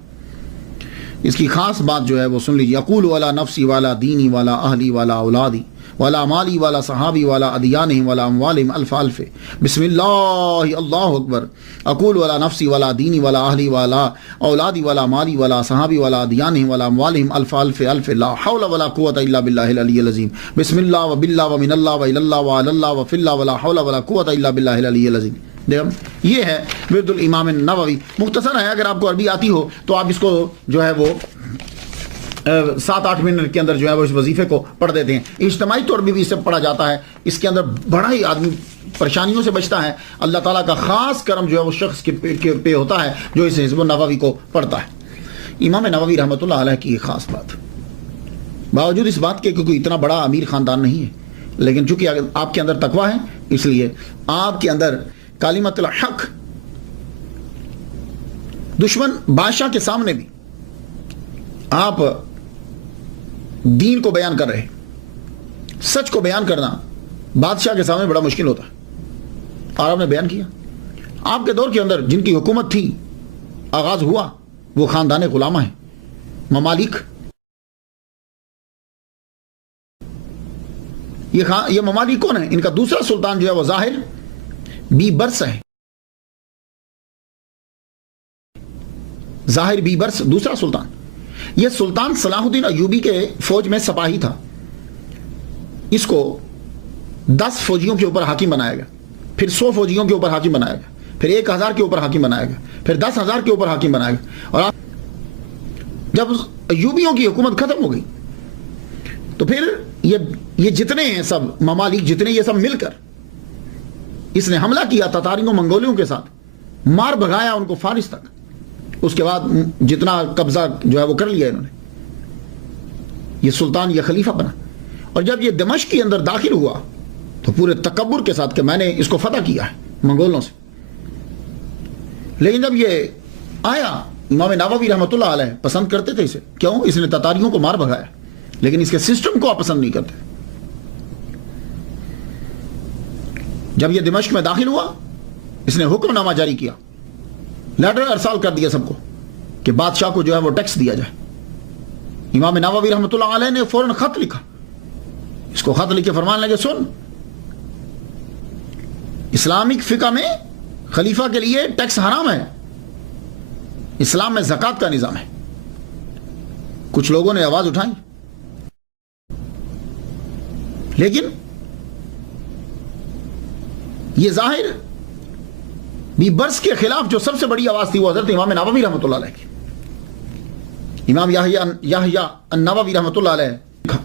اس کی خاص بات جو ہے وہ سن لیجیے۔ اقول والا نفسی والا دینی والا اہلی والا اولادی والا مالی والا صحابی والا ادیانہم والا اموالہم الف الف بسم اللہ اللہ اکبر۔ اقول والا نفسی والا دینی والا اہلی والا اولادی والا مالی والا صحابی والا ادیانہم والا اموالہم الف الف الف لا حول ولا قوة الا باللہ العلی العظیم۔ بسم اللہ و باللہ و من اللہ و الی اللہ و علی اللہ و فی اللہ ولا حول ولا قوة الا باللہ العلی العظیم۔ یہ ہے ورد الامام النووی، مختصر ہے، اگر آپ کو عربی آتی ہو تو آپ اس کو جو ہے وہ 7-8 منٹ کے اندر جو ہے وہ اس وظیفے کو پڑھ دیتے ہیں۔ اجتماعی طور بھی اسے پڑھا جاتا ہے، اس کے اندر بڑا ہی آدمی پریشانیوں سے بچتا ہے، اللہ تعالیٰ کا خاص کرم جو ہے وہ شخص کے پہ ہوتا ہے جو اس حزب النووی کو پڑھتا ہے۔ امام نووی رحمۃ اللہ علیہ کی ایک خاص بات، باوجود اس بات کے کہ کوئی اتنا بڑا امیر خاندان نہیں ہے، لیکن چونکہ آپ کے اندر تقویٰ ہے، اس لیے آپ کے اندر کلمۃ الحق، دشمن بادشاہ کے سامنے بھی آپ دین کو بیان کر رہے، سچ کو بیان کرنا بادشاہ کے سامنے بڑا مشکل ہوتا ہے، اور آپ نے بیان کیا۔ آپ کے دور کے اندر جن کی حکومت تھی، آغاز ہوا، وہ خاندان غلامہ ہیں، ممالک۔ یہ ممالک کون ہیں؟ ان کا دوسرا سلطان جو ہے وہ ظاہر بی برس ہے، ظاہر بی برس دوسرا سلطان۔ یہ سلطان صلاح الدین ایوبی کے فوج میں سپاہی تھا، اس کو 10 فوجیوں کے اوپر حاکم بنایا گیا، پھر 100 فوجیوں کے اوپر حاکم بنایا گیا، پھر 1000 کے اوپر حاکم بنایا گیا، پھر 10,000 کے اوپر حاکم بنایا گیا، اور جب ایوبیوں کی حکومت ختم ہو گئی تو پھر یہ جتنے ہیں سب ممالک جتنے یہ سب مل کر اس نے حملہ کیا تتاریوں منگولیوں کے ساتھ، مار بھگایا ان کو فارس تک. اس کے بعد جتنا قبضہ جو ہے وہ کر لیا انہوں نے. یہ سلطان یہ خلیفہ بنا، اور جب یہ دمشق کے اندر داخل ہوا تو پورے تکبر کے ساتھ کہ میں نے اس کو فتح کیا ہے منگولوں سے. لیکن جب یہ آیا، امام نووی رحمۃ اللہ علیہ پسند کرتے تھے اسے. کیوں؟ اس نے تتاریوں کو مار بھگایا، لیکن اس کے سسٹم کو آپ پسند نہیں کرتے. جب یہ دمشق میں داخل ہوا اس نے حکم نامہ جاری کیا، لیٹر ارسال کر دیا سب کو کہ بادشاہ کو جو ہے وہ ٹیکس دیا جائے. امام نووی رحمۃ اللہ علیہ نے فوراً خط لکھا. اس کو خط لکھ کے فرمان لگے سن، اسلامک فقہ میں خلیفہ کے لیے ٹیکس حرام ہے، اسلام میں زکوٰۃ کا نظام ہے. کچھ لوگوں نے آواز اٹھائی، لیکن یہ ظاہر بھی برس کے خلاف جو سب سے بڑی آواز تھی وہ حضرت امام نووی رحمۃ اللہ علیہ کی. امام یحییٰ النووی رحمۃ اللہ علیہ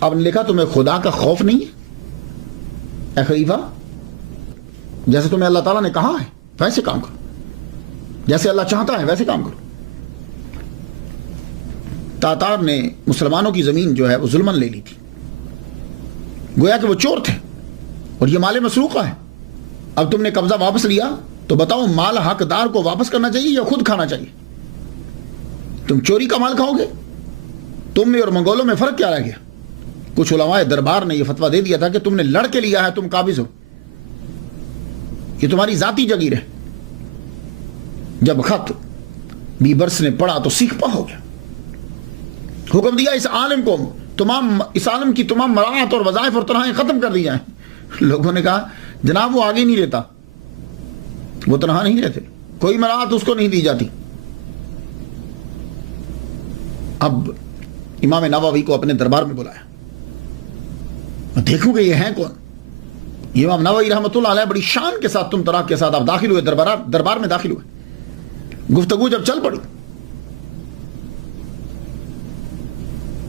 آپ نے لکھا تمہیں خدا کا خوف نہیں ہے اے خلیفہ؟ جیسے تمہیں اللہ تعالیٰ نے کہا ہے ویسے کام کرو، جیسے اللہ چاہتا ہے ویسے کام کرو. تاتار نے مسلمانوں کی زمین جو ہے وہ ظلماً لے لی تھی، گویا کہ وہ چور تھے اور یہ مال مسروقہ ہے. اب تم نے قبضہ واپس لیا تو بتاؤ مال حقدار کو واپس کرنا چاہیے یا خود کھانا چاہیے؟ تم چوری کا مال کھاؤ گے؟ تم میں اور منگولوں میں فرق کیا رہ گیا؟ کچھ علماء دربار نے یہ فتویٰ دے دیا تھا کہ تم نے لڑ کے لیا ہے، تم قابض ہو، یہ تمہاری ذاتی جگیر ہے. جب خط بیبرس نے پڑھا تو سیکھ پا ہو گیا. حکم دیا اس عالم کو اس عالم کی تمام مراعات اور وظائف اور تنہائیں ختم کر دی جائیں. لوگوں نے کہا جناب وہ آگے نہیں لیتا، وہ تنہا نہیں رہتے، کوئی مراعات اس کو نہیں دی جاتی. اب امام نووی کو اپنے دربار میں بلایا. میں دیکھوں کہ یہ ہیں کون. امام نووی رحمۃ اللہ علیہ بڑی شان کے ساتھ تم تراک کے ساتھ آپ داخل ہوئے، دربار میں داخل ہوئے. گفتگو جب چل پڑی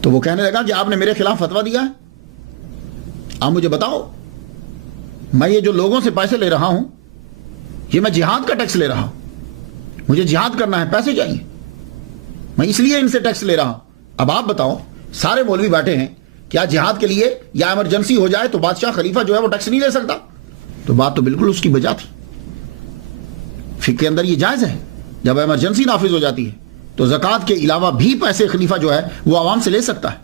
تو وہ کہنے لگا کہ آپ نے میرے خلاف فتویٰ دیا ہے، آپ مجھے بتاؤ میں یہ جو لوگوں سے پیسے لے رہا ہوں یہ میں جہاد کا ٹیکس لے رہا ہوں، مجھے جہاد کرنا ہے، پیسے چاہیے، میں اس لیے ان سے ٹیکس لے رہا ہوں. اب آپ بتاؤ، سارے مولوی بیٹھے ہیں، کیا جہاد کے لیے یا ایمرجنسی ہو جائے تو بادشاہ خلیفہ جو ہے وہ ٹیکس نہیں لے سکتا؟ تو بات تو بالکل اس کی بجا تھی. فقہ کے اندر یہ جائز ہے، جب ایمرجنسی نافذ ہو جاتی ہے تو زکوٰۃ کے علاوہ بھی پیسے خلیفہ جو ہے وہ عوام سے لے سکتا ہے.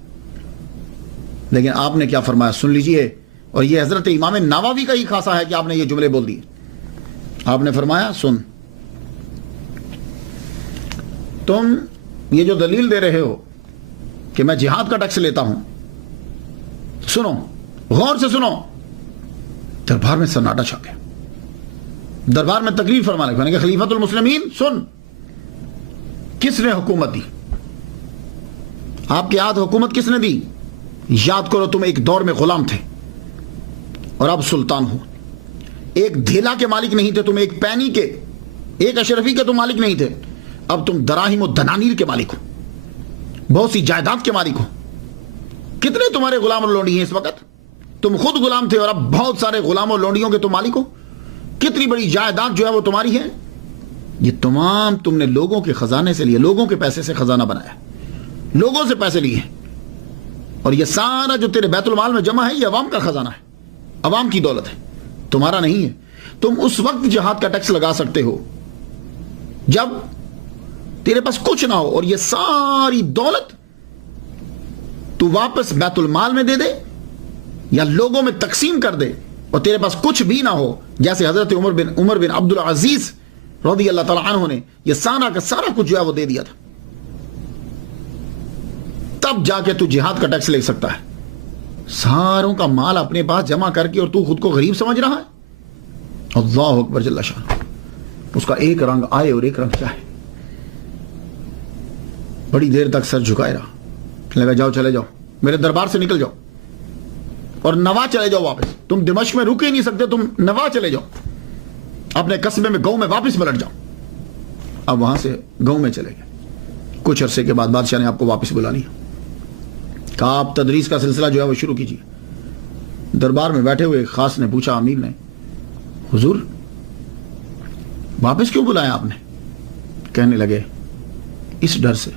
لیکن آپ نے کیا فرمایا سن لیجئے، اور یہ حضرت امام نووی کا ہی خاصہ ہے کہ آپ نے یہ جملے بول دیے. آپ نے فرمایا سن، تم یہ جو دلیل دے رہے ہو کہ میں جہاد کا ٹیکس لیتا ہوں، سنو غور سے سنو. دربار میں سناٹا چھا گیا. دربار میں تقریر فرمانے کہ خلیفۃ المسلمین سن، کس نے حکومت دی؟ آپ کے ہاتھ حکومت کس نے دی؟ یاد کرو تم ایک دور میں غلام تھے اور اب سلطان ہو. ایک دھیلا کے مالک نہیں تھے تم، ایک پینی کے، ایک اشرفی کے تم مالک نہیں تھے. اب تم دراہم و دنانیر کے مالک ہو، بہت سی جائیداد کے مالک ہو. کتنے تمہارے غلام اور لونڈی ہیں اس وقت؟ تم خود غلام تھے اور اب بہت سارے غلام اور لونڈیوں کے تم مالک ہو. کتنی بڑی جائیداد جو ہے وہ تمہاری ہے. یہ تمام تم نے لوگوں کے خزانے سے لیے، لوگوں کے پیسے سے خزانہ بنایا، لوگوں سے پیسے لیے، اور یہ سارا جو تیرے بیت المال میں جمع ہے یہ عوام کا خزانہ ہے، عوام کی دولت ہے، تمہارا نہیں ہے. تم اس وقت جہاد کا ٹیکس لگا سکتے ہو جب تیرے پاس کچھ نہ ہو، اور یہ ساری دولت تو واپس بیت المال میں دے دے یا لوگوں میں تقسیم کر دے، اور تیرے پاس کچھ بھی نہ ہو، جیسے حضرت عمر بن عبد العزیز رضی اللہ تعالیٰ عنہ نے یہ سارا کا سارا کچھ جو ہے وہ دے دیا تھا. تب جا کے تو جہاد کا ٹیکس لے سکتا ہے. ساروں کا مال اپنے پاس جمع کر کے اور تو خود کو غریب سمجھ رہا ہے. اللہ اکبر جل شان. اس کا ایک رنگ آئے اور ایک رنگ کیا ہے. بڑی دیر تک سر جھکائے رہا. لگا جاؤ چلے جاؤ، میرے دربار سے نکل جاؤ اور نوا چلے جاؤ واپس. تم دمشق میں رک ہی نہیں سکتے، تم نوا چلے جاؤ، اپنے قصبے میں گاؤں میں واپس پلٹ جاؤ. اب وہاں سے گاؤں میں چلے گئے. کچھ عرصے کے بعد بادشاہ نے آپ کو واپس بلا لیا. کہا آپ تدریس کا سلسلہ جو ہے وہ شروع کیجیے. دربار میں بیٹھے ہوئے خاص نے پوچھا امیر نے, حضور واپس کیوں بلایا آپ نے؟ کہنے لگے اس ڈر سے.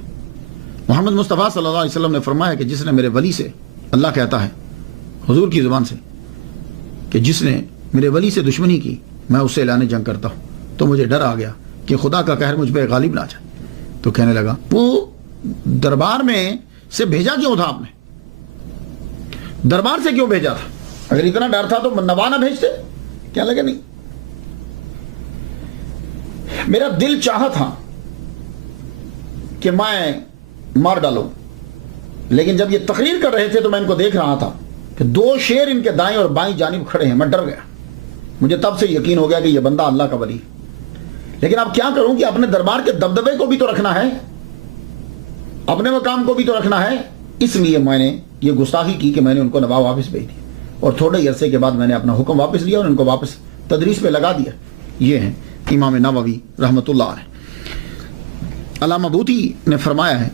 محمد مصطفیٰ صلی اللہ علیہ وسلم نے فرمایا کہ جس نے میرے ولی سے, اللہ کہتا ہے حضور کی زبان سے, کہ جس نے میرے ولی سے دشمنی کی میں اس سے اعلان جنگ کرتا ہوں, تو مجھے ڈر آ گیا کہ خدا کا قہر مجھ پہ غالب نہ آ جائے. تو کہنے لگا وہ دربار میں سے بھیجا کیوں تھا آپ نے؟ دربار سے کیوں بھیجا تھا؟ اگر اتنا ڈر تھا تو نوا نہ بھیجتے. کیا لگے نہیں, میرا دل چاہا تھا کہ میں مار ڈالوں, لیکن جب یہ تقریر کر رہے تھے تو میں ان کو دیکھ رہا تھا کہ 2 شیر ان کے دائیں اور بائیں جانب کھڑے ہیں. میں ڈر گیا. مجھے تب سے یقین ہو گیا کہ یہ بندہ اللہ کا ولی. لیکن اب کیا کروں کہ اپنے دربار کے دبدبے کو بھی تو رکھنا ہے, اپنے مقام کو بھی تو رکھنا ہے. اس لیے میں نے یہ گستاخی کی کہ میں نے ان کو نوا واپس بھیج دیا, اور تھوڑے ہی عرصے کے بعد میں نے اپنا حکم واپس لیا اور ان کو واپس تدریس پہ لگا دیا. یہ ہیں امام نووی رحمۃ اللہ علیہ. علامہ بوطی نے فرمایا ہے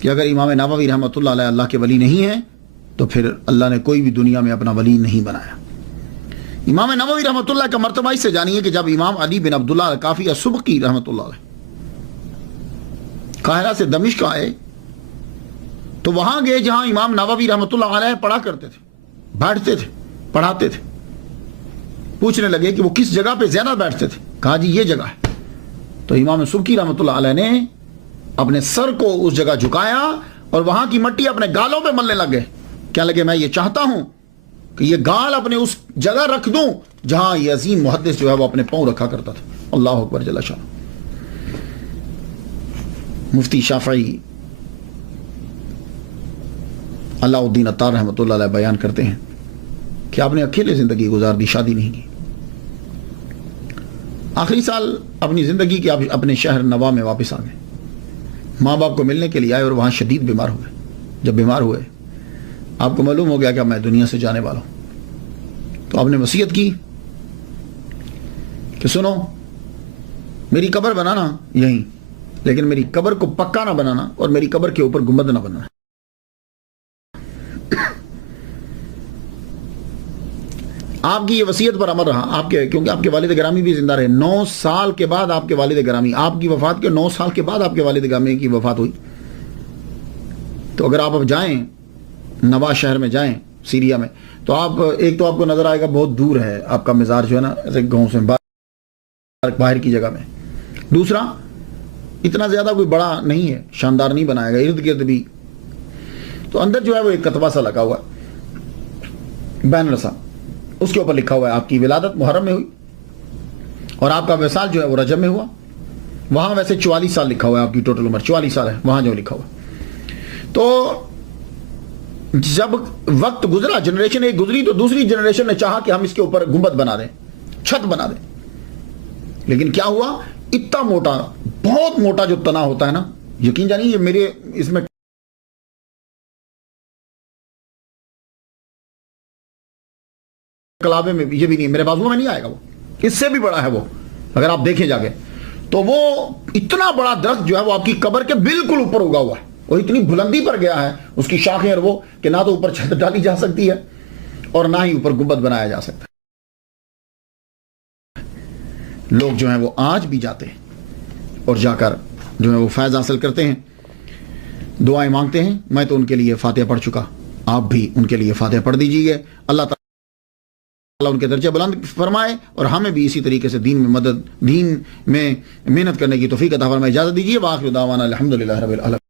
کہ اگر امام نووی رحمۃ اللہ علیہ اللہ کے ولی نہیں ہیں تو پھر اللہ نے کوئی بھی دنیا میں اپنا ولی نہیں بنایا. امام نووی رحمۃ اللہ کا مرتبہ اس سے جانیے کہ جب امام علی بن عبداللہ الکافی السبکی رحمۃ اللہ علیہ قاہرہ سے دمشق آئے تو وہاں گئے جہاں امام نووی رحمۃ اللہ علیہ پڑھا کرتے تھے, بیٹھتے تھے, پڑھاتے تھے. پوچھنے لگے کہ وہ کس جگہ پہ زیادہ بیٹھتے تھے. کہا جی یہ جگہ ہے. تو امام سبکی رحمۃ اللہ علیہ نے اپنے سر کو اس جگہ جھکایا اور وہاں کی مٹی اپنے گالوں پہ ملنے لگ گئے. کیا لگے میں یہ چاہتا ہوں کہ یہ گال اپنے اس جگہ رکھ دوں جہاں یہ عظیم محدث جو ہے وہ اپنے پاؤں رکھا کرتا تھا. اللہ اکبر جل شان. مفتی شافعی اللہ الدین عطار رحمۃ اللہ علیہ بیان کرتے ہیں کہ آپ نے اکیلے زندگی گزار دی, شادی نہیں کی. آخری سال اپنی زندگی کے اپنے شہر نوا میں واپس آ گئے. ماں باپ کو ملنے کے لیے آئے اور وہاں شدید بیمار ہوئے. جب بیمار ہوئے آپ کو معلوم ہو گیا کہ میں دنیا سے جانے والا ہوں, تو آپ نے وصیت کی کہ سنو میری قبر بنانا یہیں, لیکن میری قبر کو پکا نہ بنانا اور میری قبر کے اوپر گنبد نہ بنانا. آپ کی یہ وصیت پر عمل رہا کیونکہ آپ کے والد گرامی بھی زندہ رہے. 9 سال کے بعد آپ کے والد گرامی, آپ کی وفات کے 9 سال کے بعد آپ کے والد گرامی کی وفات ہوئی. تو اگر آپ اب جائیں نوا شہر میں جائیں سیریا میں, تو آپ ایک تو آپ کو نظر آئے گا بہت دور ہے آپ کا مزار جو ہے نا, ایسے گاؤں سے باہر کی جگہ میں. دوسرا اتنا زیادہ کوئی بڑا نہیں ہے, شاندار نہیں بنایا گا, ارد گرد بھی. تو اندر جو ہے وہ ایک کتبہ سا لگا ہوا ہے, بینر سا, اس کے اوپر لکھا ہوا ہے آپ کی ولادت محرم میں ہوئی اور آپ کا وصال جو ہے وہ رجب میں ہوا. وہاں ویسے 44 سال لکھا ہوا ہے, آپ کی ٹوٹل عمر 44 سال ہے وہاں جو لکھا ہوا. تو جب وقت گزرا, جنریشن ایک گزری, تو دوسری جنریشن نے چاہا کہ ہم اس کے اوپر گنبد بنا دیں, چھت بنا دیں. لیکن کیا ہوا, اتنا موٹا, بہت موٹا جو تنا ہوتا ہے نا, یقین جانیے یہ میرے اس میں کلابے میں یہ بھی نہیں, میرے بازو میں نہیں آئے گا, وہ اس سے بھی بڑا ہے وہ اگر آپ دیکھیں جا کے. تو وہ اتنا بڑا درخت جو ہے وہ آپ کی قبر کے بالکل اوپر اگا ہوا ہے, وہ اتنی بلندی پر گیا ہے اس کی شاخیں اور وہ, کہ نہ تو اوپر چھت ڈالی جا سکتی ہے اور نہ ہی اوپر گنبد بنایا جا سکتا ہے. لوگ جو ہیں وہ آج بھی جاتے ہیں اور جا کر جو ہے وہ فیض حاصل کرتے ہیں, دعائیں مانگتے ہیں. میں تو ان کے لیے فاتحہ پڑھ چکا, آپ بھی ان کے لیے فاتحہ پڑھ دیجیے. اللہ تعالیٰ ان کے درجے بلند فرمائے اور ہمیں بھی اسی طریقے سے دین میں محنت کرنے کی توفیق عطا فرمائے. اجازت دیجیے. وآخر دعوانا الحمدللہ رب العالمین.